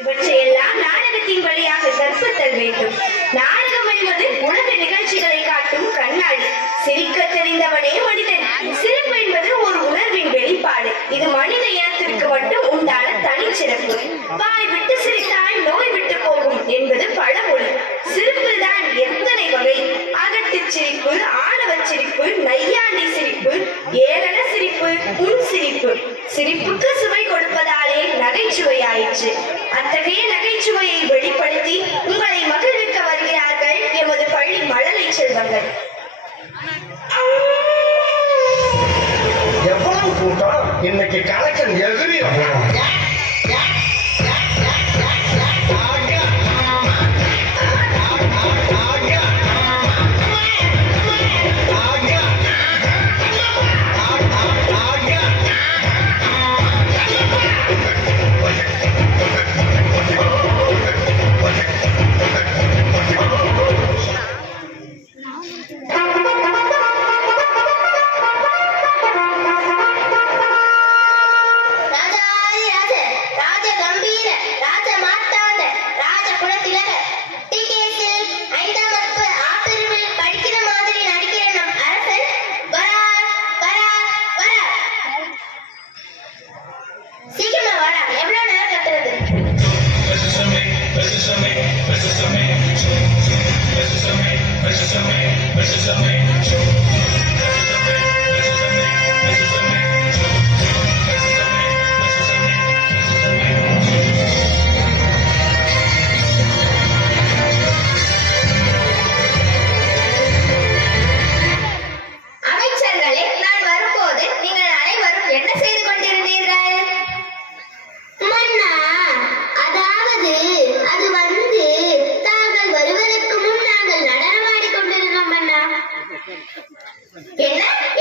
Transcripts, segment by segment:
இவற்றையெல்லாம் நாடகத்தின் வழியாக கற்பித்தல் வேண்டும். நாடகம் என்பது உலக நிகழ்ச்சிகளை காட்டும் கண்ணாடி. சிரிக்க தெரிந்தவனே மனிதன். சிரிப்பு என்பது ஒரு உணர்வின் வெளிப்பாடு. இது மனித இனத்திற்கு மட்டும் உண்டான தனிச்சிறப்பு. வாய் விட்டு சிரித்தால் நோய் விட்டு போகும் என்பது பழமொழி. சிரிப்பில் தான் எத்தனை வகை. அகட்டு சிரிப்பு, ஆணவ சிரிப்பு, நையாண்டி சிரிப்பு, ஏளன சிரிப்பு, புன் சிரிப்பு. சிரிப்புக்கு சுவை கொடுப்பதாலே நகைச்சுவையாயிற்று. அத்தகைய நகைச்சுவையை வெளிப்படுத்தி உங்களை மகிழ்விக்க வருகிறார்கள் எமது பள்ளி மழலை செல்வங்கள். எவ்வளவு கூட்டம் இன்னைக்கு கலெக்ஷன் எதிரியா போறோம்.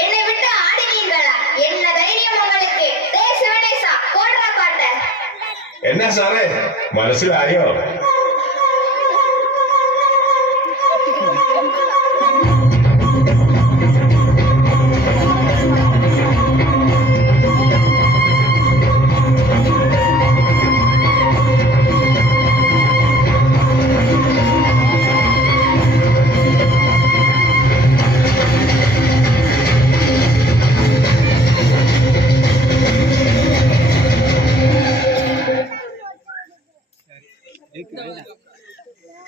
என்னை விட்டு ஆடினீர்களா? என்ன தைரியம் உங்களுக்கு? என்ன சாரே മനസ്സിലായോ?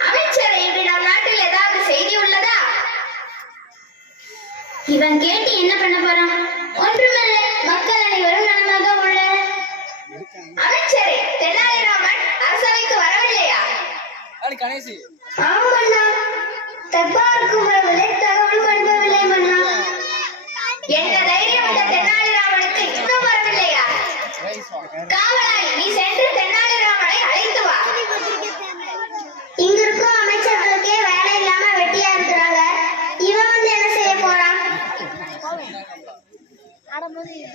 அமைச்சர், இன்று நம் நாட்டில் ஏதாவது செய்தி உள்ளதா? இவன் கேட்டு என்ன பண்ண போறான்? ஒன்றுமில்லை, மக்கள் அனைவரும் நலமாக உள்ள. அமைச்சரே, தெனாலிராமன் அரசவைக்கு வரவில்லையா? ஆமண்ணா, தர்பாருக்கு வரவில்லை, தகவல் அனுப்பவில்லை மன்னா. என்ன தைரியம் இந்த தெனாலிராமனுக்கு இன்னும் வரவில்லையா? காவலாளி, நீ சென்று தெனாலிராமனை அழைத்து வா. இங்க இருக்கும் அமைச்சர்களுக்கே வேலை இல்லாம வெட்டியா இருக்கிறாங்க. இவன் வந்து என்ன செய்ய போறான்?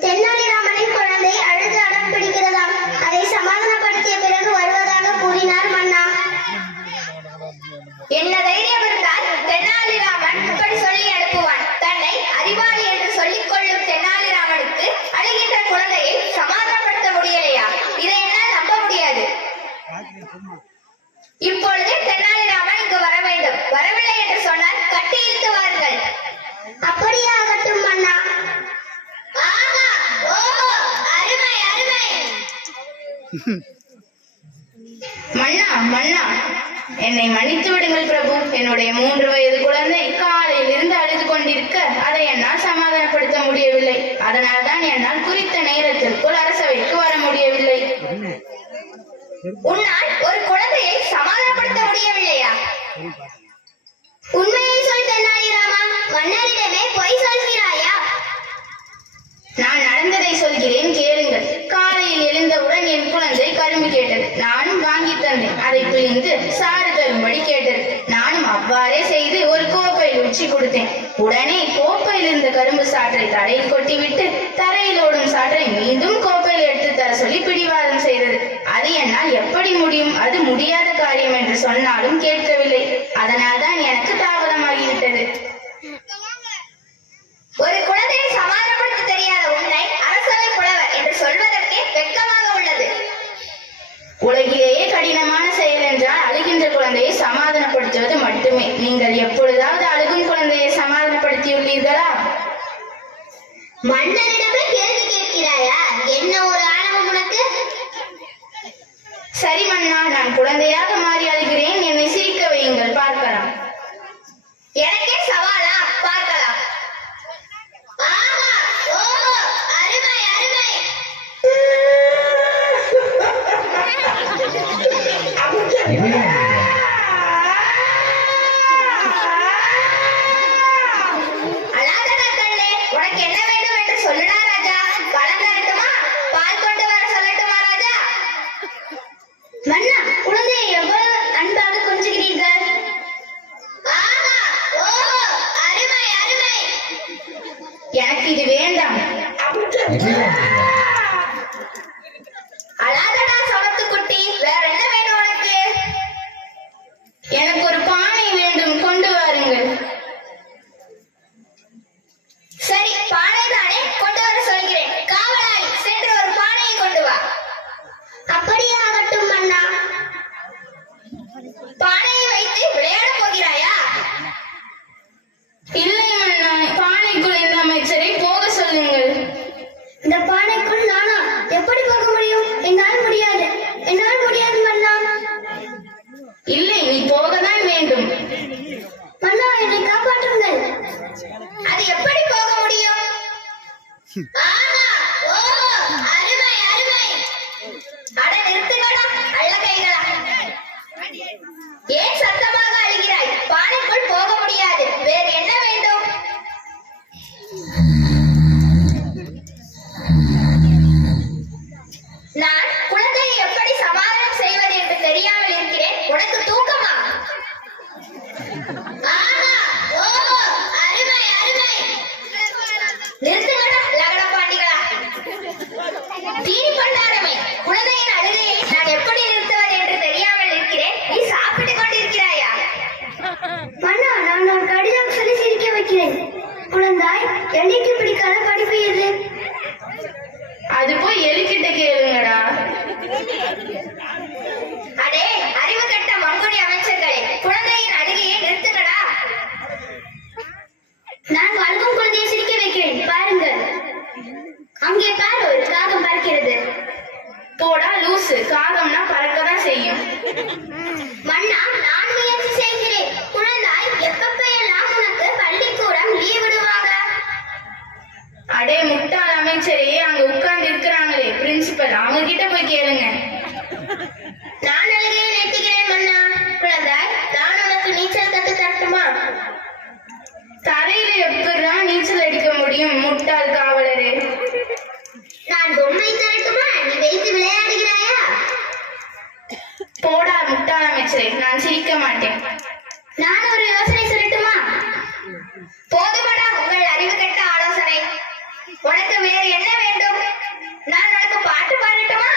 தெனாலிராமனின் குழந்தை அழுது அடம் பிடிக்கிறதாம். அதை சமாதானப்படுத்திய பிறகு வருவதாக கூறினார் மன்னா. என்ன தைரியம் இருந்தால் தெனாலிராமன் இப்படி சொல்லி அனுப்புவான். தன்னை அறிவாளி என்று சொல்லிக் கொள்ளும் தெனாலிராமனுக்கு அழுகின்ற குழந்தையை சமாதானப்படுத்த முடியலையா? இதை என்னால் நம்ப முடியாது. இப்பொழுது தெனாலிராமன் இங்கு வர வேண்டும். வரவில்லை என்று சொன்னால் கட்டி இழுத்து வாருங்கள். அப்படியே ஆகட்டும் மன்னா. ஆஹா, ஓஹோ, அருமை அருமை. மன்னா மன்னா, என்னை மன்னித்து விடுங்கள் பிரபு. என்னுடைய 3 வயது குழந்தை காலையில் இருந்து அழுது கொண்டிருக்க அதை என்னால் சமாதானப்படுத்த முடியவில்லை. அதனால் தான் என்னால் குறித்த நேரத்திற்குள் அரசவைக்கு வர முடியவில்லை. உன்னால் ஒரு குழந்தையை சமாதானப்படுத்த முடியவில்லையா? உண்மையை சொல் தெனாலிராமா. மன்னரிடமே பொய் சொல்கிறாயா? நான் நடந்ததை சொல்கிறேன், கேளுங்கள். காலையில் எழுந்தவுடன் என் குழந்தை கரும்பு கேட்டது. நானும் வாங்கி தந்தேன். அதை பிழிந்து சாறு தரும்படி கேட்டது. நானும் அவ்வாறே செய்து ஒரு கோப்பையில் ஊற்றி கொடுத்தேன். உடனே கோப்பையில் இருந்த கரும்பு சாற்றை தரையில் கொட்டிவிட்டு தரையில் ஓடும் சாற்றை மீண்டும் கோப்பையில் எடுத்து தர சொல்லி பிடிவாதம் செய்தது. அது என்னால் எப்படி முடியும்? அது முடியாத காரியம் என்று சொன்னாலும் கேட்கவில்லை. அதனால் தான் எனக்கு தாமதமாகிவிட்டது. ஒரு குழந்தையை சமாதானப்படுத்த தெரியாத உன்னை அரசவை புலவர் என்று சொல்வதற்கே வெட்கமாக உள்ளது. உலகிலேயே கடினமான செயல் என்றால் அழுகின்ற குழந்தையை சமாதானப்படுத்துவது மட்டுமே. நீங்கள் எப்பொழுதாவது அழுகும் குழந்தையை சமாதானப்படுத்தியுள்ளீர்களா? மன்னரிடமே கேள்வி கேட்கிறாயா? என்ன ஒரு ஆணவம் உனக்கு? சரி மன்னா, நான் குழந்தையாக மாறி அழுகிறேன். என்னை சிரிக்க வையுங்கள், பார்க்கலாம். எனக்கே சவாலா? பார்க்கலாம். ஆஹா, ஓஹோ, அருமை அருமை. அழாதடா கண்ணே, உனக்கு என்ன வேண்டும் என்று சொல்லுடா ராஜா. பழம் தரட்டுமா? பால் கொண்டு வர சொல்லட்டுமா ராஜா? மன்னா, குழந்தையை எவ்வளவு அன்பாக கொஞ்சுகிறீர்கள். ஆஹா, ஓஹோ, அருமை அருமை. எனக்கு இது வேண்டாம். அழாதடா சமத்து குட்டி, வேற என்ன வேணும் உனக்கு? எனக்கு ஒரு பானை வேண்டும், கொண்டு வாருங்கள். சரி, பானை தானே, கொண்டு வர சொல்கிறேன். காவலாளி, சென்று ஒரு பானையை கொண்டு வா. அப்படியே ஆகட்டும் மன்னா. பானையை வைத்து விளையாட போகிறாயா? இல்லை மன்னா, பானைக்குள் இந்த அமைச்சரை போக சொல்லுங்கள். இந்த பானைக்குள் நானா எப்படி போக முடியும்? என்னால் முடியாது, என்னால் முடியாது மன்னா. இல்லை, நீ போகத்தான் வேண்டும். மன்னா, என்னை காப்பாற்றுங்கள். அது எப்படி போக முடியும்? ஆஹா, ஓஹோ, அருமை அருமை. அட நிறுத்துங்கடா அள்ள கைகளா. ஏன் சத்தமாக அழுகிறாய்? பானைக்குள் போக முடியாது. வேறு என்ன வேண்டும்? நான் குழந்தையை எப்படி சமாதானம் செய்வது என்று தெரியாமல் இருக்கிறேன். உனக்கு தூக்கமா? ஆஹா, ஓஹோ, அருமை அருமை. நிறுத்துங்கடா லகட பாண்டிகளா. தீனி பண்டாரமே, குழந்தையின் அழுகையை நான் எப்படி நிறுத்துவது என்று தெரியாமல் இருக்கிறேன். நீ சாப்பிட்டுக் கொண்டிருக்கிறாயா? மன்னா, நான் ஒரு கடிதம் சொல்லி சிரிக்க வைக்கிறேன். குழந்தாய், எண்ணிக்கை பிடிக்காத படிப்பு எது? அது போய் எலிக்கிட்ட கேளுங்கடா. அடே அறிவு கட்ட மங்குடி அமைச்சர்களே, குழந்தையின் அழுகையை நிறுத்துங்கடா. நான் அழுகும் குழந்தையை சிரிக்க வைக்கிறேன், பாருங்கள். அங்கே பாரு, ஒரு காகம் பார்க்கிறது. போடா லூசு, காகம்னா பறக்கதான் செய்யும். மன்னா, நான் முயற்சி செய்கிறேன். குழந்தாய், எப்பப்பெல்லாம் உனக்கு பள்ளிக்கூடம் லீவ் விடுவாங்க? அடே முட்டாள் அமைச்சரே, அங்க உட்கார்ந்து இருக்கிறாங்களே பிரின்சிபல், அவங்க கிட்ட போய் கேளுங்க. நான் அழுகையை நிறுத்துகிறேன் மன்னா. குழந்தாய், நான் உனக்கு நீச்சல் கத்து தரட்டுமா? தரையில எப்படிதான் நீச்சல் அடிக்க முடியும், முட்டாள் காவலரே. நான் பொம்மை தரட்டுமா? நீ வைத்து விளையாடுகிறாயா? போடா முட்டாள் அமைச்சரே, நான் சிரிக்க மாட்டேன். நான் ஒரு யோசனை சொல்லட்டுமா? போதுமடா உங்கள் அறிவு கட்ட ஆலோசனை. உனக்கு வேறு என்ன வேண்டும்? நான் உனக்கு பாட்டு பாடட்டுமா?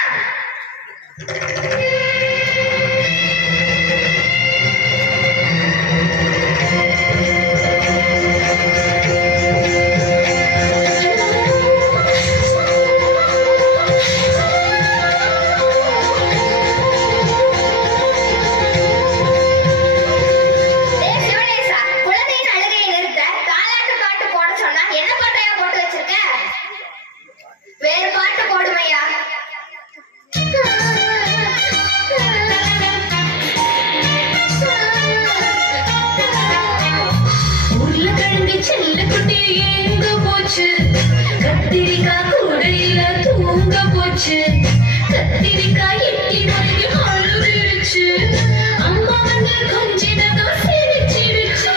டேய் சிவனேசா, குழந்தையின் அழுகையை நிறுத்த தாலாட்டு பாட்டு போட சொன்னா என்ன பாட்டையா போட்டு வச்சிருக்க? வேறு பாட்டு போடுமையா? உருளைக்கிழங்கு செல்லக்குட்டி எங்க போச்சு? கத்திரிக்காய் கூடையில தூங்க போச்சு. கத்திரிக்காய் எட்டி மணி அழுதுருச்சு. அம்மா வந்து கொஞ்சினதும் சிரிச்சிடுச்சு.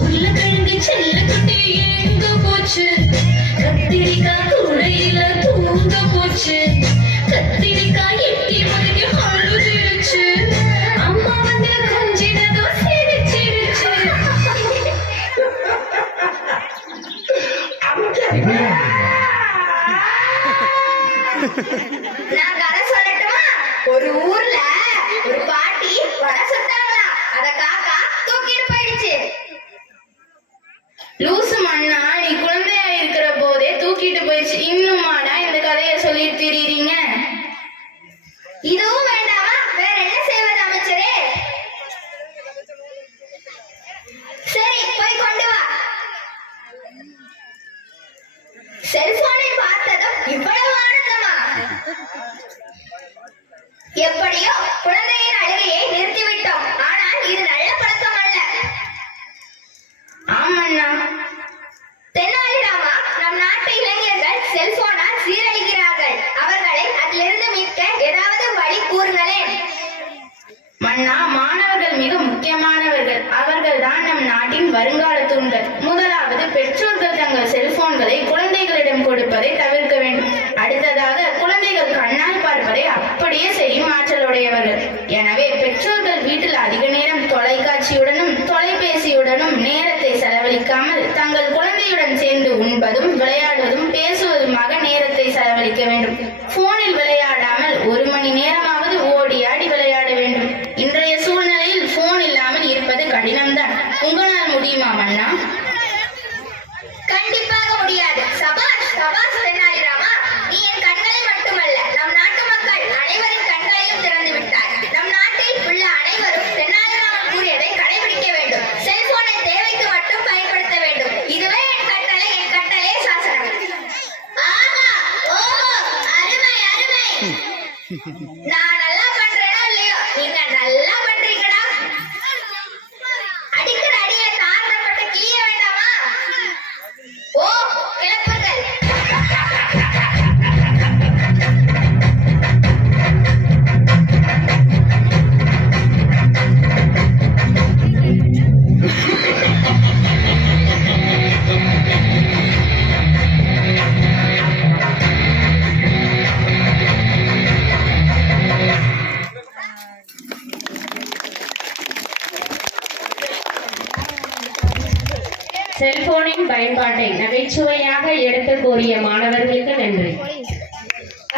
உருளைக்கிழங்கு செல்லக்குட்டி எங்க போச்சு? கத்திரிக்காய் கூடையில தூங்க போச்சு. கத்திரிக்காய் எட்டி மணி அழுதுருச்சு. அம்மா வந்து கொஞ்சினதும் சிரிச்சிடுச்சு. நான் கதை சொல்லட்டுமா? ஒரு ஊர்ல ஒரு பாட்டி வடை சுட்டாங்களா. அத காக்கா தூக்கிட்டு போயிடுச்சு. லூசு மண்ணா, நீ குழந்தையா இருக்கிற போதே தூக்கிட்டு போயிடுச்சு. இன்னுமாடா இந்த கதையை சொல்லிட்டு திரியுறீங்க? இதுவும் வேண்டாமா? வேற என்ன செய்வது அமைச்சரே? சரி, போய் கொண்டு வா. செல்போனை பார்த்ததும் இவ்வளவு ஆனந்தமா? எப்படியோ குழந்தையின் அழுகையை நிறுத்திவிட்டோம். ஆனால் இது நல்ல பழக்கம் அல்ல. ஆமண்ணா. தென்னாலிராமா, நம் நாட்டு இளைஞர்கள் செல்போனால் சீரழிகிறார்கள். அவர்களை அதிலிருந்து மீட்க ஏதாவது வழி கூறுங்களேன். மன்னா, மாணவர்கள் மிக முக்கியமானவர்கள். அவர்கள் தான் நம் நாட்டின் வருங்கால தூண்கள். முதலாவது, பெற்றோர்கள் தங்கள் செல்போன்களை குழந்தைகளிடம் கொடுப்பதை தவிர்க்க வேண்டும். அடுத்ததாக, குழந்தைகள் கண்ணால் பார்ப்பதை அப்படியே செய்யும் ஆற்றலுடையவர்கள். எனவே பெற்றோர்கள் வீட்டில் அதிக நேரம் தொலைக்காட்சியுடனும் தொலைபேசியுடனும் நேரத்தை செலவழிக்காமல் தங்கள் குழந்தையுடன் சேர்ந்து உண்பதும் விளையாடுவதும் பேசுவதுமாக நேரத்தை செலவழிக்க வேண்டும். போனில் விளையாடாமல் 1 மணி நேரமாவது ஓடி ஆடி விளையாட வேண்டும். இன்றைய சூழ்நிலையில் போன் இல்லாமல் இருப்பது கடினம்தான். உங்களால் முடியுமா மன்னா? கண்டிப்பாக முடியாது. சபாஷ் சபாஷ் தென்னாலிராமா, நீ என் கண்களை மட்டுமல்ல, நம் நாட்டு மக்கள் அனைவரின் கண்களையும் திறந்து விட்டாய். நம் நாட்டில் உள்ள அனைவரும் தென்னாலிராமன் கூறியதை கடைபிடிக்க வேண்டும். செல்போனை தேவைக்கு மட்டும் பயன்படுத்த வேண்டும். இதுவே என் கட்டளை, என் கட்டளை சாசனம். ஆஹா, ஓஹோ, அருமை அருமை. நான் நல்லா பண்றேனோ இல்லையோ, நீங்க நல்லா பண்றீங்கடா. அடிக்கிற அடியில காரணப்பட்ட கிளிய வேண்டாமா? ஓ, கிளப்புங்கள். செல்போனின் பயன்பாட்டை நகைச்சுவையாக எடுத்து கூறிய மாணவர்களுக்கு நன்றி.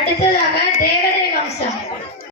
அடுத்ததாக தேவதை வம்சம்.